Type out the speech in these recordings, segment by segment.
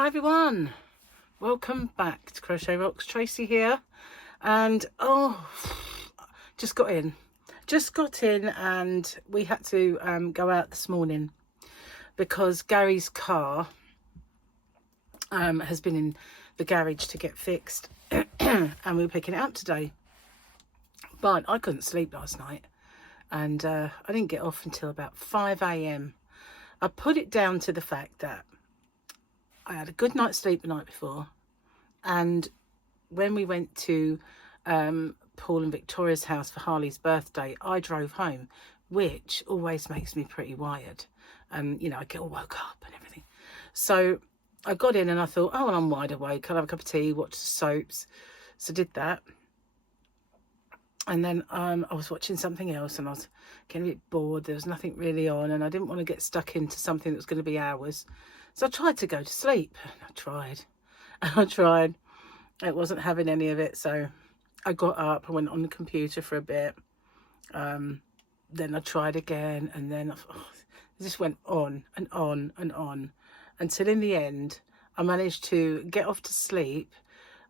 Hi everyone, welcome back to Crochet Rocks. Tracy here, and just got in and we had to go out this morning because Gary's car has been in the garage to get fixed and we were picking it up today, but I couldn't sleep last night and I didn't get off until about 5 a.m. I put it down to the fact that I had a good night's sleep the night before, and when we went to Paul and Victoria's house for Harley's birthday, I drove home, which always makes me pretty wired. You know, I get all woke up and everything. So I got in and I thought, oh, well, I'm wide awake. I'll have a cup of tea, watch the soaps. So I did that. And then I was watching something else and I was getting a bit bored. There was nothing really on and I didn't want to get stuck into something that was going to be hours. So I tried to go to sleep. I tried. It wasn't having any of it. So I got up. I went on the computer for a bit. Then I tried again. And then it just went on and on and on. Until in the end, I managed to get off to sleep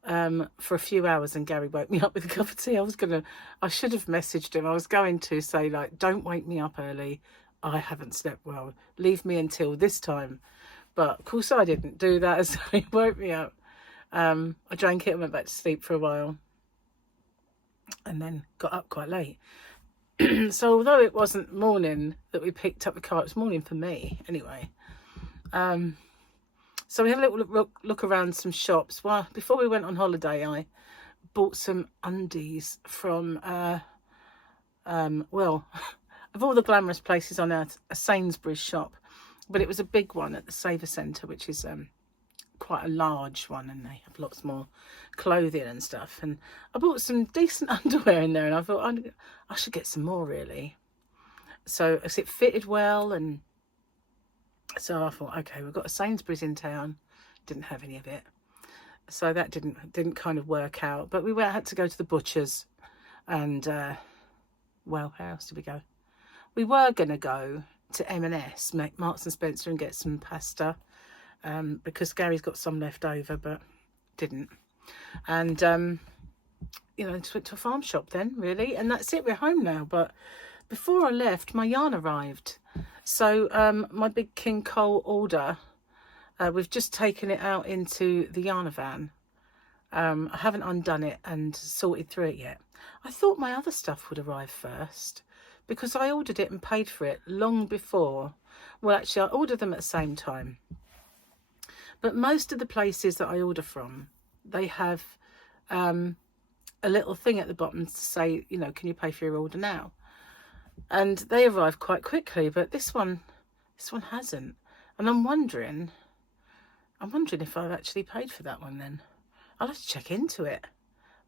for a few hours. And Gary woke me up with a cup of tea. I should have messaged him. I was going to say, like, don't wake me up early. I haven't slept well. Leave me until this time. But of course I didn't do that, so he woke me up. I drank it and went back to sleep for a while. And then got up quite late. So although it wasn't morning that we picked up the car, it was morning for me anyway. So we had a little look around some shops. Well, before we went on holiday, I bought some undies from, well, of all the glamorous places on earth, a Sainsbury's shop. But it was a big one at the Saver Centre, which is quite a large one, and they have lots more clothing and stuff. And I bought some decent underwear in there, and I thought I should get some more, really. So as it fitted well, and so I thought, okay, we've got a Sainsbury's in town. Didn't have any of it, so that didn't kind of work out. But we had to go to the butcher's, and well, where else did we go? We were gonna go to M&S, Marks and Spencer, and get some pasta because Gary's got some left over, but didn't. And you know, just went to a farm shop then, really, and that's it. We're home now. But before I left, my yarn arrived. So my big King Cole order, we've just taken it out into the yarn van. I haven't undone it and sorted through it yet. I thought my other stuff would arrive first, because I ordered it and paid for it long before. Well, actually, I ordered them at the same time. But most of the places that I order from, they have a little thing at the bottom to say, you know, can you pay for your order now? And they arrive quite quickly, but this one hasn't. And I'm wondering if I've actually paid for that one then. I'll have to check into it.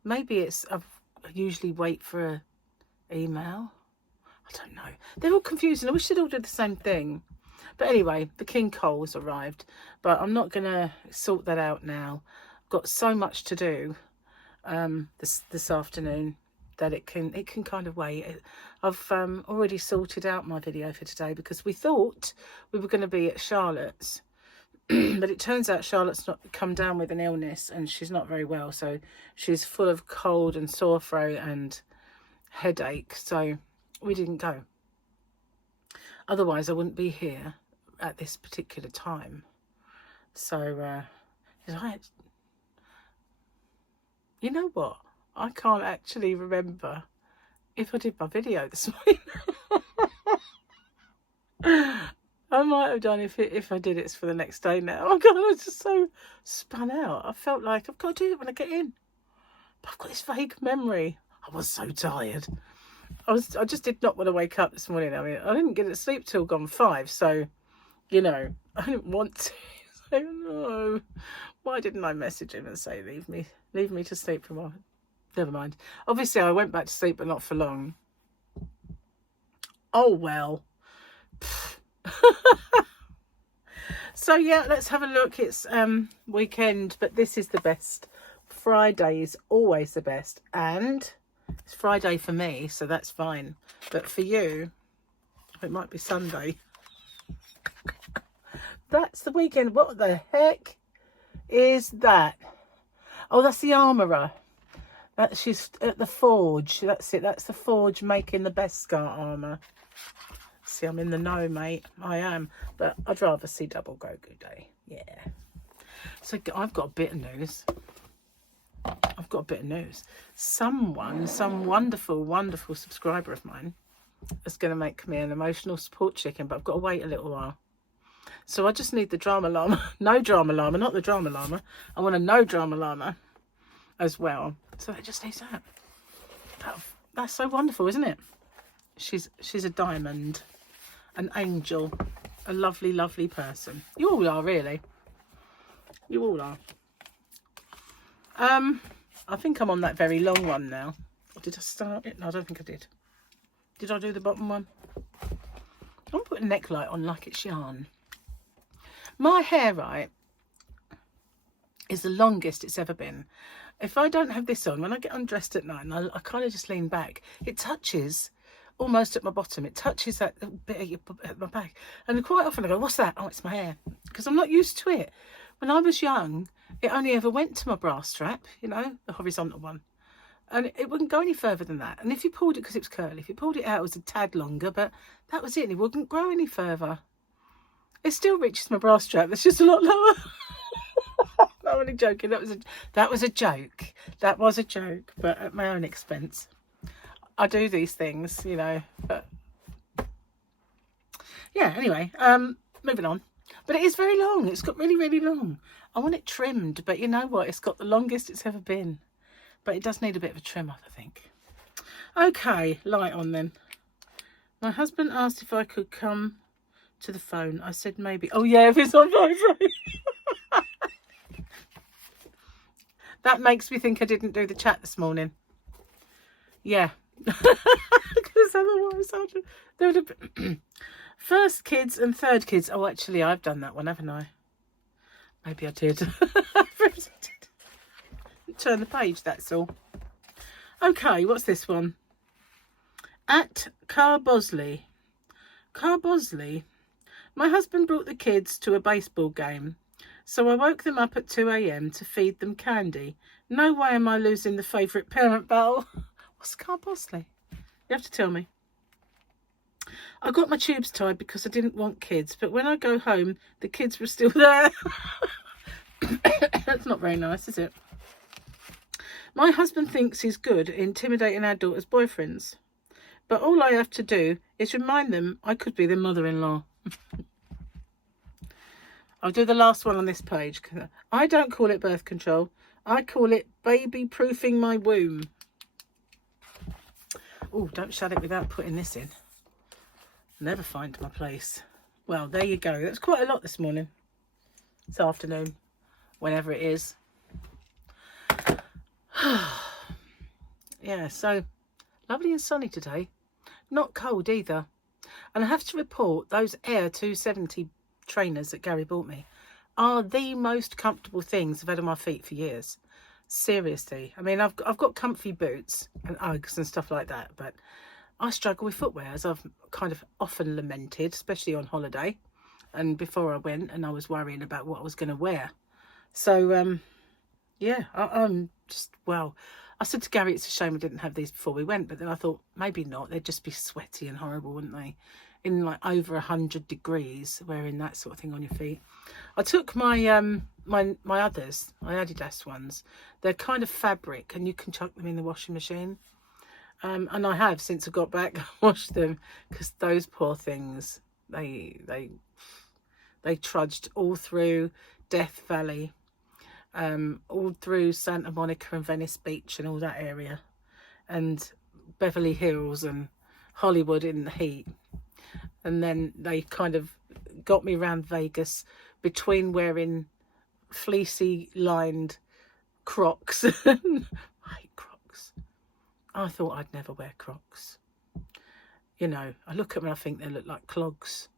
Maybe I usually wait for an email. I don't know. They're all confusing. I wish they'd all do the same thing. But anyway, the King Cole's arrived. But I'm not going to sort that out now. I've got so much to do this afternoon that it can kind of wait. I've already sorted out my video for today because we thought we were going to be at Charlotte's. But it turns out Charlotte's not come down with an illness and she's not very well. So she's full of cold and sore throat and headache. So we didn't go. Otherwise I wouldn't be here at this particular time. So you know what, I can't actually remember if I did my video this morning. I might have done if I did it for the next day now. Oh God, I was just so spun out. I felt like I've got to do it when I get in, but I've got this vague memory. I was so tired. I just did not want to wake up this morning. I mean, I didn't get to sleep till gone 5, so, you know, I didn't want to. So, no. Why didn't I message him and say, leave me to sleep for a while? Never mind. Obviously, I went back to sleep, but not for long. Oh, well. So, yeah, let's have a look. It's weekend, but this is the best. Friday is always the best, and it's Friday for me, so that's fine. But for you, it might be Sunday. That's the weekend. What the heck? is that? Oh, that's the armourer. She's at the forge. That's it. That's the forge making the Beskar armour. See, I'm in the know, mate. I am. But I'd rather see double Grogu Day. Yeah. So I've got a bit of news. Some wonderful, wonderful subscriber of mine is going to make me an emotional support chicken, but I've got to wait a little while. So I just need the drama llama. No drama llama, not the drama llama. I want a no drama llama as well. So it just needs that. That's so wonderful, isn't it? She's a diamond, an angel, a lovely, lovely person. You all are, really. You all are. I think I'm on that very long one now. Or did I start it? No, I don't think I did. Did I do the bottom one? I'm putting a neck light on like it's yarn. My hair, right, is the longest it's ever been. If I don't have this on, when I get undressed at night, and I kind of just lean back, it touches almost at my bottom. It touches that bit at my back. And quite often I go, what's that? Oh, it's my hair. Because I'm not used to it. When I was young, it only ever went to my bra strap, you know, the horizontal one. And it wouldn't go any further than that. And if you pulled it, because it was curly, if you pulled it out, it was a tad longer, but that was it. And it wouldn't grow any further. It still reaches my bra strap. It's just a lot lower. I'm only joking. That was a joke. That was a joke, but at my own expense. I do these things, you know. But yeah. Anyway, moving on. But it is very long. It's got really, really long. I want it trimmed, but you know what? It's got the longest it's ever been. But it does need a bit of a trim up, I think. Okay, light on then. My husband asked if I could come to the phone. I said maybe. Oh yeah, if it's on vibrate. That makes me think I didn't do the chat this morning. Yeah. Because otherwise there would have been first kids and third kids. Oh, actually, I've done that one, haven't I? Maybe I did. Turn the page, that's all. Okay, what's this one? At Car Bosley. Car Bosley. My husband brought the kids to a baseball game, so I woke them up at 2 AM to feed them candy. No way am I losing the favourite parent battle. What's Car Bosley? You have to tell me. I got my tubes tied because I didn't want kids, but when I go home, the kids were still there. That's not very nice, is it? My husband thinks he's good at intimidating our daughter's boyfriends, but all I have to do is remind them I could be their mother-in-law. I'll do the last one on this page. I don't call it birth control. I call it baby-proofing my womb. Oh, don't shut it without putting this in. Never find my place. Well, there you go. That's quite a lot this morning. This afternoon. Whenever it is. Yeah, so lovely and sunny today. Not cold either. And I have to report those Air 270 trainers that Gary bought me are the most comfortable things I've had on my feet for years. Seriously. I mean, I've got comfy boots and Uggs and stuff like that, but I struggle with footwear, as I've kind of often lamented, especially on holiday and before I went, and I was worrying about what I was going to wear. So yeah, I'm just, well, I said to Gary, it's a shame I didn't have these before we went, but then I thought maybe not. They'd just be sweaty and horrible, wouldn't they? In like over 100 degrees, wearing that sort of thing on your feet. I took my my others, my Adidas ones. They're kind of fabric, and you can chuck them in the washing machine. And I have, since I got back, washed them, because those poor things, they trudged all through Death Valley. All through Santa Monica and Venice Beach and all that area, and Beverly Hills and Hollywood in the heat. And then they kind of got me around Vegas between wearing fleecy lined Crocs. I hate Crocs. I thought I'd never wear Crocs. You know, I look at them and I think they look like clogs.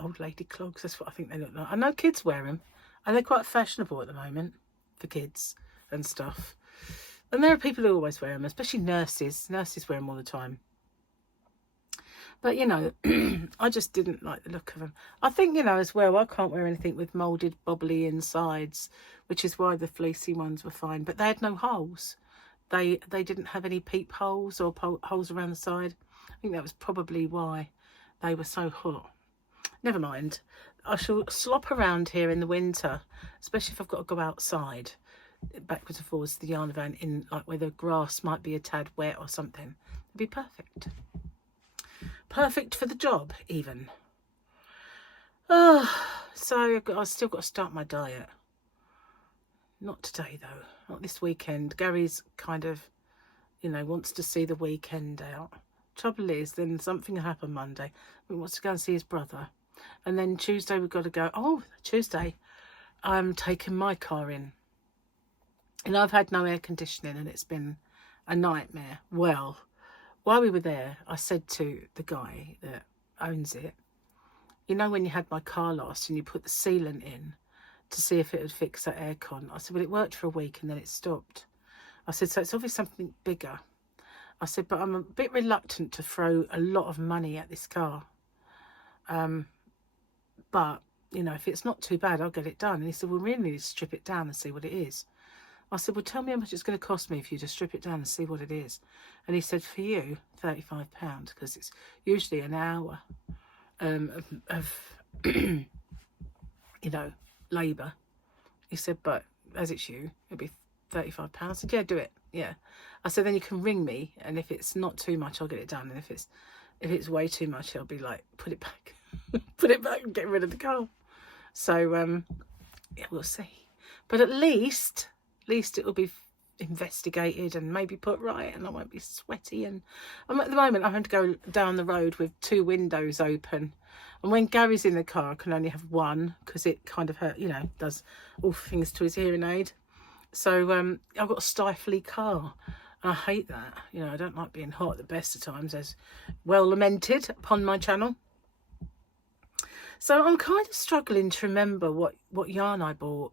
Old lady clogs, that's what I think they look like. I know kids wear them. And they're quite fashionable at the moment for kids and stuff. And there are people who always wear them, especially nurses. Nurses wear them all the time. But, you know, I just didn't like the look of them. I think, you know, as well, I can't wear anything with moulded, bobbly insides, which is why the fleecy ones were fine. But they had no holes. They didn't have any peep holes or holes around the side. I think that was probably why they were so hot. Never mind. I shall slop around here in the winter, especially if I've got to go outside, backwards and forwards to the yarn van, in like where the grass might be a tad wet or something. It'd be perfect. Perfect for the job, even. Oh, so I've still got to start my diet. Not today, though. Not this weekend. Gary's kind of, you know, wants to see the weekend out. Trouble is, then something happened Monday. He wants to go and see his brother. And then Tuesday we've got to go. Oh, Tuesday, I'm taking my car in. And I've had no air conditioning and it's been a nightmare. Well, while we were there, I said to the guy that owns it, you know when you had my car last and you put the sealant in to see if it would fix that aircon? I said, well, it worked for a week and then it stopped. I said, so it's obviously something bigger. I said, but I'm a bit reluctant to throw a lot of money at this car. But, you know, if it's not too bad, I'll get it done. And he said, well, we really need to strip it down and see what it is. I said, well, tell me how much it's going to cost me for you to strip it down and see what it is. And he said, for you, £35, because it's usually an hour of you know, labour. He said, but as it's you, it'll be £35. I said, yeah, do it. Yeah. I said, then you can ring me, and if it's not too much, I'll get it done. And if it's way too much, I'll be like, put it back. Put it back and get rid of the car. So, yeah, we'll see. But at least it will be investigated and maybe put right, and I won't be sweaty. And at the moment, I'm having to go down the road with 2 windows open. And when Gary's in the car, I can only have one because it kind of hurt, you know, does all things to his hearing aid. So I've got a stifly car. And I hate that. You know, I don't like being hot at the best of times, as well lamented upon my channel. So I'm kind of struggling to remember what yarn I bought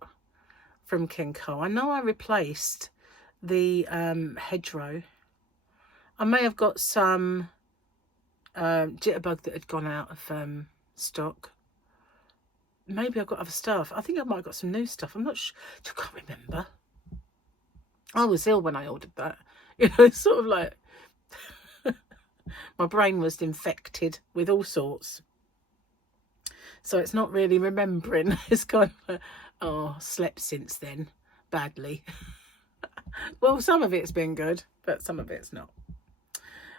from Kinko. I know I replaced the hedgerow. I may have got some jitterbug that had gone out of stock. Maybe I've got other stuff. I think I might have got some new stuff. I'm not sure. I can't remember. I was ill when I ordered that. You know, it's sort of like my brain was infected with all sorts. So it's not really remembering. It's kind of like, oh, slept since then badly. Well, some of it's been good, but some of it's not.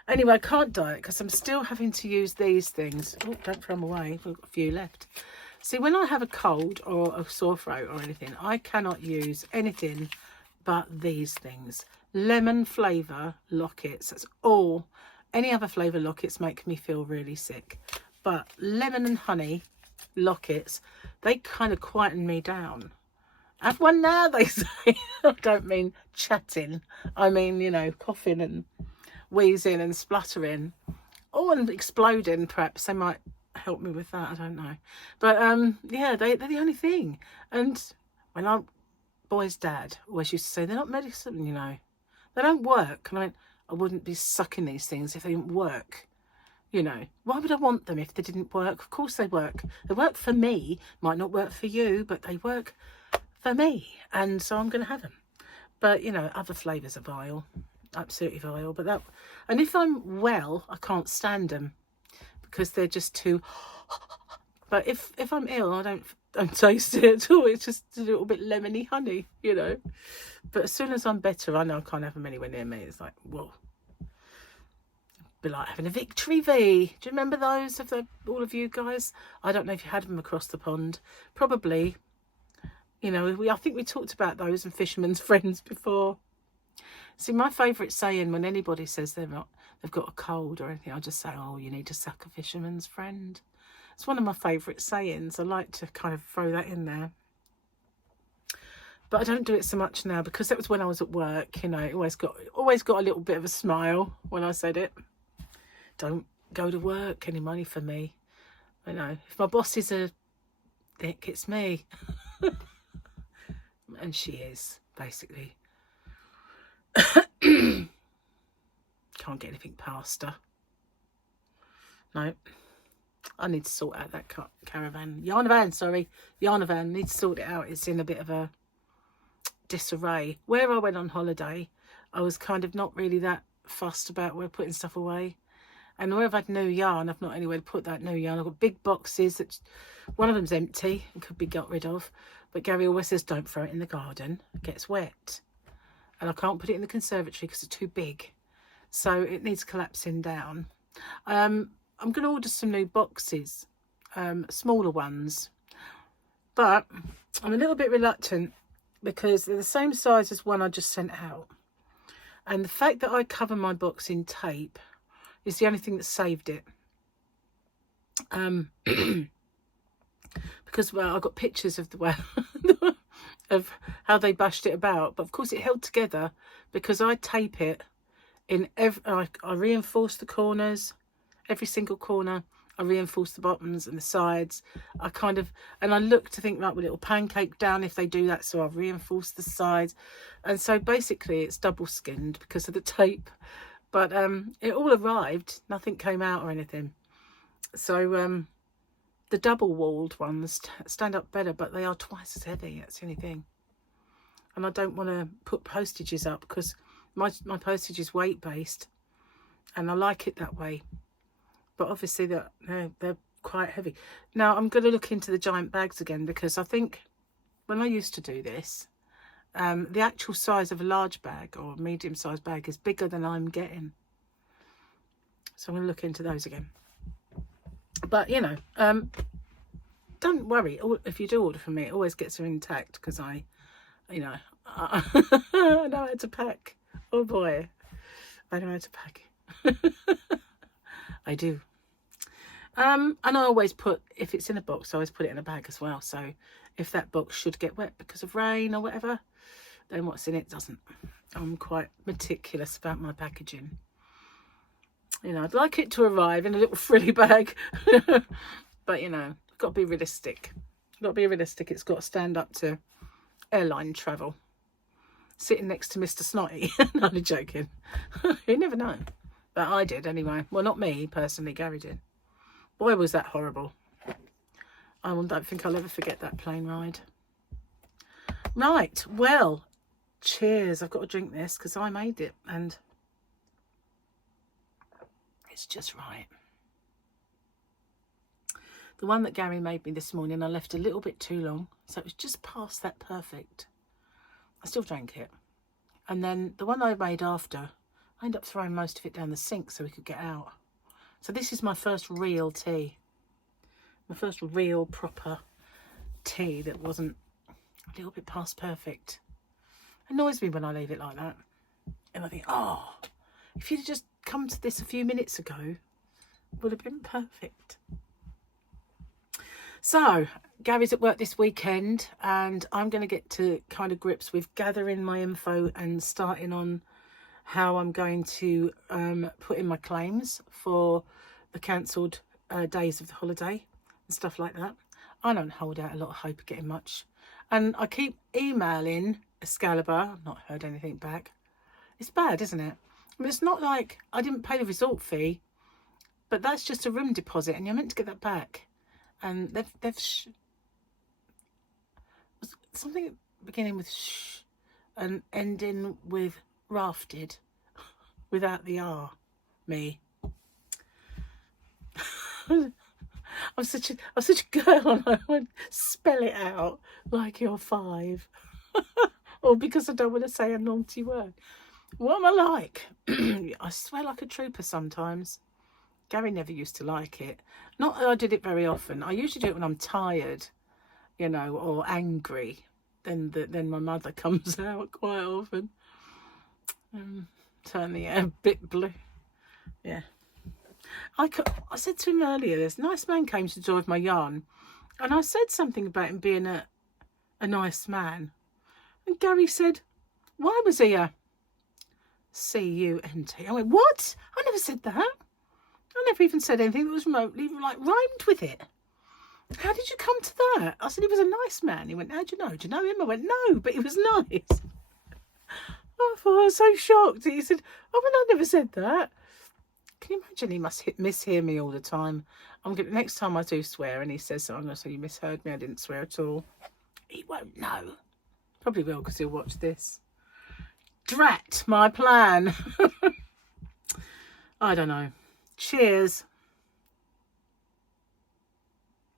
Anyway, I can't diet because I'm still having to use these things. Oh, don't throw them away. We've got a few left. See, when I have a cold or a sore throat or anything, I cannot use anything but these things. Lemon flavour lockets. That's all. Any other flavour lockets make me feel really sick. But lemon and honey lockets, they kind of quieten me down. Have one now, they say. I don't mean chatting. I mean, you know, coughing and wheezing and spluttering. Oh, and exploding, perhaps. They might help me with that. I don't know. But, yeah, they're the only thing. And when boy's dad always used to say, they're not medicine, you know. They don't work. And I wouldn't be sucking these things if they didn't work. You know, why would I want them if they didn't work? Of course they work. They work for me. Might not work for you, but they work for me. And so I'm going to have them. But, you know, other flavours are vile. Absolutely vile. But that, and if I'm well, I can't stand them because they're just too. But if I'm ill, I don't taste it at all. It's just a little bit lemony honey, you know. But as soon as I'm better, I know I can't have them anywhere near me. It's like, whoa. Be like having a victory V. Do you remember those of all of you guys? I don't know if you had them across the pond. Probably. You know, I think we talked about those and Fisherman's Friends before. See, my favourite saying when anybody says they've got a cold or anything, I just say, oh, you need to suck a fisherman's friend. It's one of my favourite sayings. I like to kind of throw that in there. But I don't do it so much now because that was when I was at work. You know, it always got a little bit of a smile when I said it. Don't go to work, any money for me. You know, if my boss is a dick, it's me. And she is, basically. Can't get anything past her. No, I need to sort out that yarn van. Need to sort it out. It's in a bit of a disarray. Where I went on holiday, I was kind of not really that fussed about where putting stuff away. And where I've had new yarn, I've not anywhere to put that new yarn. I've got big boxes that one of them's empty and could be got rid of. But Gary always says, don't throw it in the garden. It gets wet. And I can't put it in the conservatory because it's too big. So it needs collapsing down. I'm going to order some new boxes, smaller ones. But I'm a little bit reluctant because they're the same size as one I just sent out. And the fact that I cover my box in tape is the only thing that saved it. Because, well, I got pictures of of how they bashed it about. But, of course, it held together because I tape it in I reinforce the corners, every single corner. I reinforce the bottoms and the sides. And I look to think, right, well, it'll pancake down if they do that. So I've reinforced the sides. And so basically it's double skinned because of the tape. But it all arrived. Nothing came out or anything. So the double walled ones stand up better, but they are twice as heavy. That's the only thing. And I don't want to put postages up because my postage is weight based. And I like it that way. But obviously they're quite heavy. Now I'm going to look into the giant bags again because I think when I used to do this, the actual size of a large bag or a medium-sized bag is bigger than I'm getting. So I'm going to look into those again. But, you know, don't worry. If you do order from me, it always gets them intact because I know how to pack. Oh, boy. I know how to pack. I do. And I always put, if it's in a box, I always put it in a bag as well. So if that box should get wet because of rain or whatever, then what's in it doesn't. I'm quite meticulous about my packaging. You know, I'd like it to arrive in a little frilly bag. But, you know, got to be realistic. Got to be realistic. It's got to stand up to airline travel. Sitting next to Mr. Snotty. No, I'm joking. You never know. But I did anyway. Well, not me personally. Gary did. Boy, was that horrible. I don't think I'll ever forget that plane ride. Right. Well, cheers. I've got to drink this because I made it. And it's just right. The one that Gary made me this morning, I left a little bit too long. So it was just past that perfect. I still drank it. And then the one I made after, I ended up throwing most of it down the sink so we could get out. So this is my first real tea. My first real proper tea that wasn't a little bit past perfect. It annoys me when I leave it like that. And I think, oh, if you'd just come to this a few minutes ago, it would have been perfect. So, Gary's at work this weekend and I'm going to get to kind of grips with gathering my info and starting on how I'm going to put in my claims for the cancelled days of the holiday and stuff like that. I don't hold out a lot of hope of getting much. And I keep emailing Excalibur. I've not heard anything back. It's bad, isn't it? I mean, it's not like I didn't pay the resort fee, but that's just a room deposit and you're meant to get that back. And they've something beginning with sh and ending with rafted without the R. Me. I'm such a girl and I won't spell it out like you're 5. Or because I don't want to say a naughty word. What am I like? I swear like a trooper sometimes. Gary never used to like it. Not that I did it very often. I usually do it when I'm tired, you know, or angry. Then my mother comes out quite often. Turn the air a bit blue. Yeah. I said to him earlier, this nice man came to drive my yarn. And I said something about him being a nice man. And Gary said, why was he a C-U-N-T? I went, what? I never said that. I never even said anything that was remotely rhymed with it. How did you come to that? I said he was a nice man. He went, how do you know? Do you know him? I went, no, but he was nice. I thought I was so shocked. He said, oh, well, I never said that. Can you imagine? He must mishear me all the time. Next time I do swear and he says so, I'm going to say, you misheard me, I didn't swear at all. He won't know. Probably will, because he'll watch this. Drat my plan. I don't know. Cheers.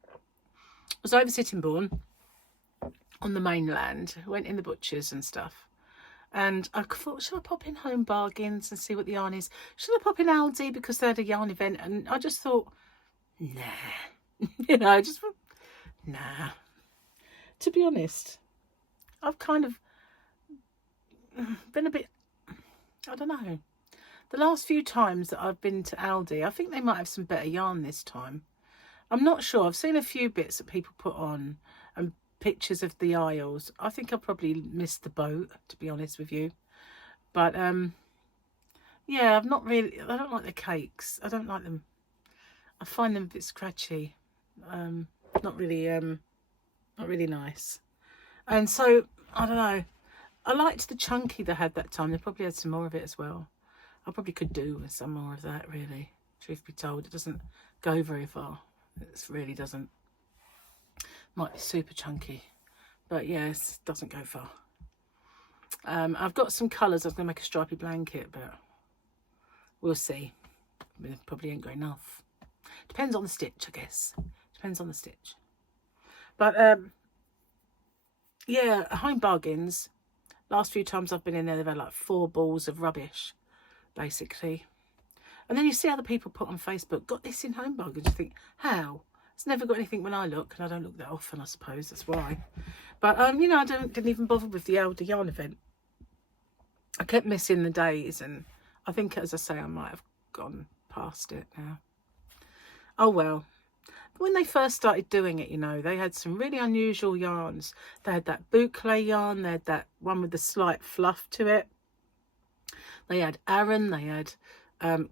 I was over Sittingbourne on the mainland. Went in the butchers and stuff. And I thought, should I pop in Home Bargains and see what the yarn is? Should I pop in Aldi because they had a yarn event? And I just thought, nah. You know, I just thought, nah. To be honest, I've kind of been a bit, I don't know. The last few times that I've been to Aldi, I think they might have some better yarn this time. I'm not sure. I've seen a few bits that people put on and pictures of the aisles. I think I probably missed the boat, to be honest with you. But yeah, I don't like the cakes. I don't like them. I find them a bit scratchy. Not really nice. And so I don't know, I liked the chunky they had that time. They probably had some more of it as well. I probably could do with some more of that, really. Truth be told, it doesn't go very far. It really doesn't. Might be super chunky, but yes, doesn't go far. I've got some colours. I was going to make a stripy blanket, but we'll see. It probably ain't got enough. Depends on the stitch, I guess. Depends on the stitch. But yeah, Home Bargains. Last few times I've been in there, they've had like 4 balls of rubbish, basically. And then you see other people put on Facebook, got this in Home Bargains. You think, how? It's never got anything when I look, and I don't look that often, I suppose. That's why. But you know, I didn't even bother with the Aldi yarn event. I kept missing the days, and I think, as I say, I might have gone past it now. Oh well. When they first started doing it, you know, they had some really unusual yarns. They had that boucle yarn, they had that one with the slight fluff to it. They had Aran, they had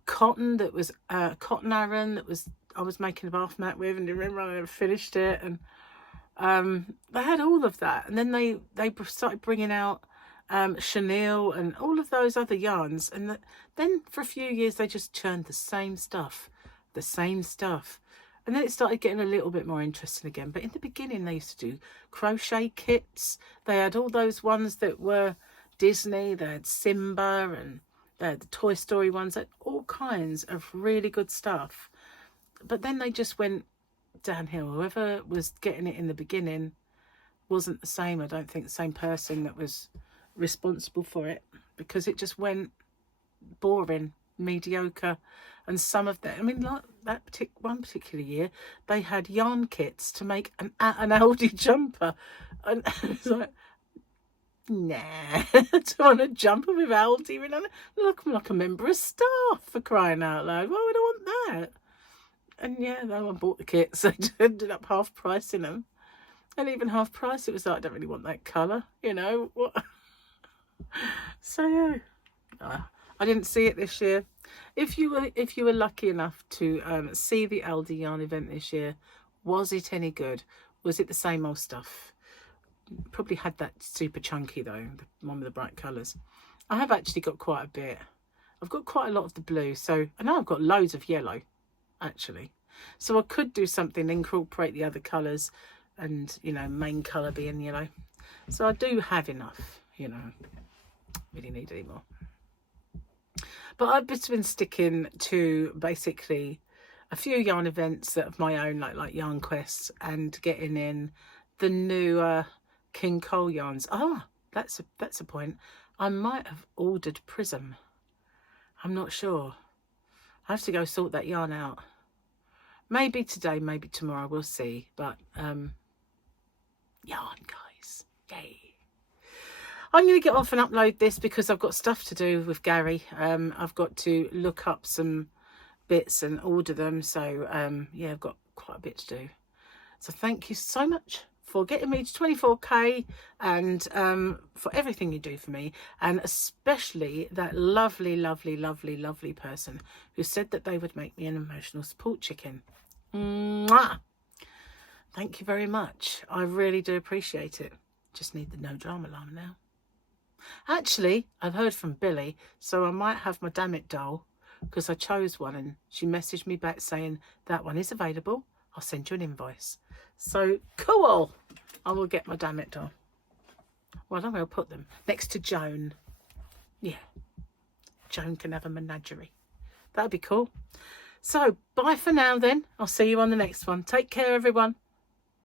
cotton that was cotton Aran that was I was making a bath mat with, and remember I never finished it. And they had all of that, and then they started bringing out chenille and all of those other yarns, and then for a few years they just churned the same stuff. And then it started getting a little bit more interesting again. But in the beginning, they used to do crochet kits. They had all those ones that were Disney. They had Simba, and they had the Toy Story ones. They had all kinds of really good stuff. But then they just went downhill. Whoever was getting it in the beginning wasn't the same. I don't think the same person that was responsible for it, because it just went boring, mediocre. And some of them, I mean, like one particular year, they had yarn kits to make an Aldi jumper, and it's like, nah, I don't want a jumper with Aldi. And look, I'm like a member of staff, for crying out loud. Why would I want that? And yeah, no one bought the kits. They ended up half pricing them, and even half price, it was like, I don't really want that colour, you know what? So yeah. I didn't see it this year. If you were lucky enough to see the Aldi yarn event this year, was it any good? Was it the same old stuff? Probably had that super chunky though, the one with the bright colours. I have actually got quite a bit. I've got quite a lot of the blue, so I know I've got loads of yellow, actually. So I could do something, incorporate the other colours, and you know, main colour being yellow. So I do have enough, you know. Really need any more. But I've just been sticking to basically a few yarn events that of my own, like Yarn Quests, and getting in the new King Cole yarns. Ah, that's a point. I might have ordered Prism. I'm not sure. I have to go sort that yarn out. Maybe today, maybe tomorrow. We'll see. But yarn, guys, yay! I'm going to get off and upload this because I've got stuff to do with Gary. I've got to look up some bits and order them. So, yeah, I've got quite a bit to do. So thank you so much for getting me to 24k and for everything you do for me. And especially that lovely, lovely, lovely, lovely person who said that they would make me an emotional support chicken. Mwah! Thank you very much. I really do appreciate it. Just need the no drama alarm now. Actually, I've heard from Billy, so I might have my Damn It doll because I chose one and she messaged me back saying that one is available. I'll send you an invoice. So cool. I will get my damn it doll. Well, I'm going to put them next to Joan. Yeah. Joan can have a menagerie. That'd be cool. So bye for now then. I'll see you on the next one. Take care, everyone.